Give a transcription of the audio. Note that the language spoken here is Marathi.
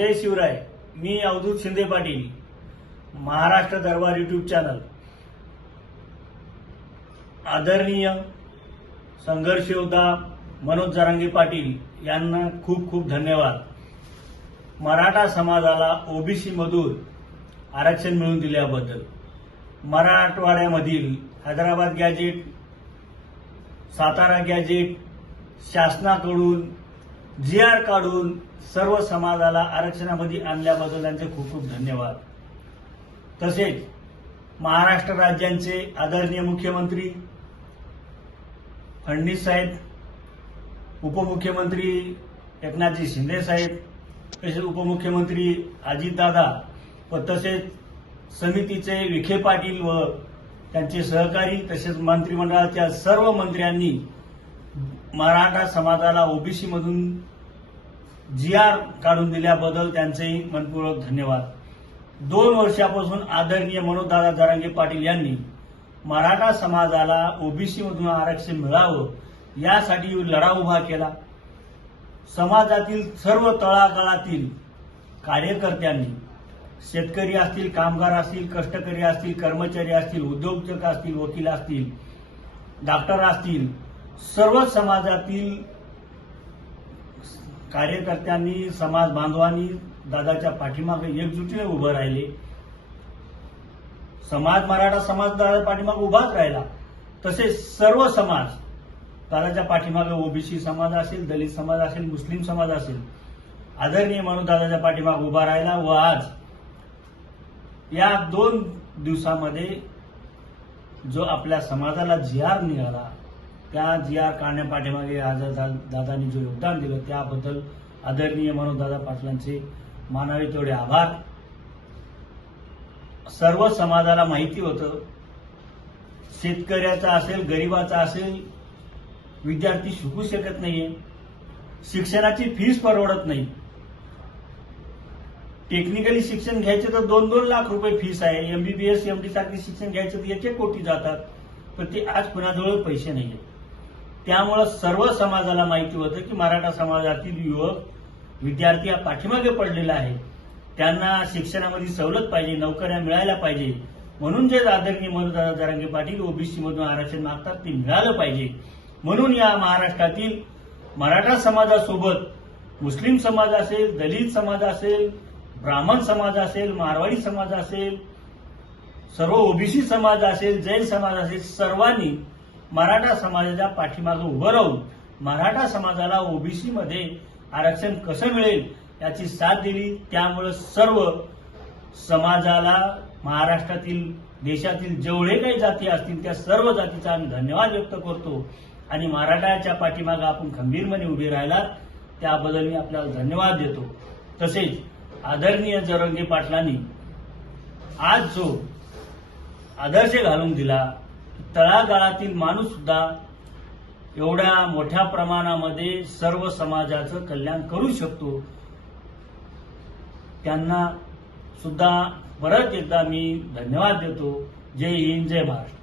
जय शिवराय मी अवधूत शिंदे पाटील महाराष्ट्र दरबार युट्यूब चॅनल आदरणीय संघर्ष योद्धा मनोज जरांगे पाटील यांना खूप खूप धन्यवाद. मराठा समाजाला ओबीसी मधून आरक्षण मिळवून दिल्याबद्दल. मराठवाड्यामधील हैदराबाद गॅजेट सातारा गॅजेट शासनाकडून जी आर काढून सर्व समाजाला आरक्षणामध्ये आणल्याबद्दल त्यांचे खूप खूप धन्यवाद. तसेच महाराष्ट्र राज्यांचे आदरणीय मुख्यमंत्री फडणवीस साहेब उपमुख्यमंत्री एकनाथजी शिंदे साहेब तसेच उपमुख्यमंत्री अजितदादा व तसेच समितीचे विखे पाटील व त्यांचे सहकारी तसेच मंत्रिमंडळाच्या सर्व मंत्र्यांनी मराठा समाजाला ओबीसी मधून जी आर काढून दिल्याबद्दल त्यांचेही मनपूर्वक धन्यवाद. दोन वर्षापासून आदरणीय मनोजदादा जरांगे पाटील यांनी मराठा समाजाला ओबीसी मधून आरक्षण मिळावं यासाठी लढा उभा केला. समाजातील सर्व तळागाळातील कार्यकर्त्यांनी शेतकरी असतील कामगार असतील कष्टकरी असतील कर्मचारी असतील उद्योजक असतील वकील असतील डॉक्टर असतील सर्व समाजातील कार्यकर्त्यांनी समाज बांधवांनी दादाच्या पाठीमागे एकजुटीने उभं राहिले. समाज मराठा समाज दादा पाठीमागे उभाच राहिला. तसेच सर्व समाज दादाच्या पाठीमागे ओबीसी समाज असेल दलित समाज असेल मुस्लिम समाज असेल आदरणीय म्हणून दादाच्या पाठीमागे उभा राहिला व आज या दोन दिवसामध्ये जो आपल्या समाजाला जिहार निघाला त्या जी आर काढण्यापाठीमागे आज दादांनी जो योगदान दिलं त्याबद्दल आदरणीय मनोज दादा पाटलांचे मानावे तेवढे आभार. सर्व समाजाला माहिती होतं शेतकऱ्याचा असेल गरिबाचा असेल विद्यार्थी शिकू शकत नाहीये शिक्षणाची फीस परवडत नाही. टेक्निकली शिक्षण घ्यायचे तर दोन दोन लाख रुपये फीस आहे एमबीबीएस एमडी सारखे शिक्षण घ्यायचं तर याचे कोटी जातात पण ते आज कुणाजवळ पैसे नाही आहेत त्यामुळं सर्व समाजाला माहिती होतं की मराठा समाजातील युवक विद्यार्थी हा पाठीमागे पडलेला आहे. त्यांना शिक्षणामध्ये सवलत पाहिजे नोकऱ्या मिळायला पाहिजे. म्हणून जे आदरणीय मधुदादा जरांगे पाटील ओबीसी मधून आरक्षण मागतात ते मिळालं पाहिजे. म्हणून या महाराष्ट्रातील मराठा समाजासोबत मुस्लिम समाज असेल दलित समाज असेल ब्राह्मण समाज असेल मारवाडी समाज असेल सर्व ओबीसी समाज असेल जैन समाज असेल सर्वांनी मराठा समाजाच्या पाठीमागे उभं राहून मराठा समाजाला ओबीसी मध्ये आरक्षण कसं मिळेल याची साथ दिली. त्यामुळे सर्व समाजाला महाराष्ट्रातील देशातील जेवढे काही जाती असतील त्या सर्व जातीचा आम्ही धन्यवाद व्यक्त करतो. आणि मराठाच्या पाठीमागे आपण खंबीरपणे उभे राहिला त्याबद्दल मी आपल्याला धन्यवाद देतो. तसेच आदरणीय जरंगे पाटलांनी आज जो आदर्श घालून दिला तळागाळातील माणूस सुद्धा एवढ्या मोठ्या प्रमाणामध्ये सर्व समाजाचं कल्याण करू शकतो. त्यांना सुद्धा परत एकदा मी धन्यवाद देतो. जय हिंद जय महाराष्ट्र.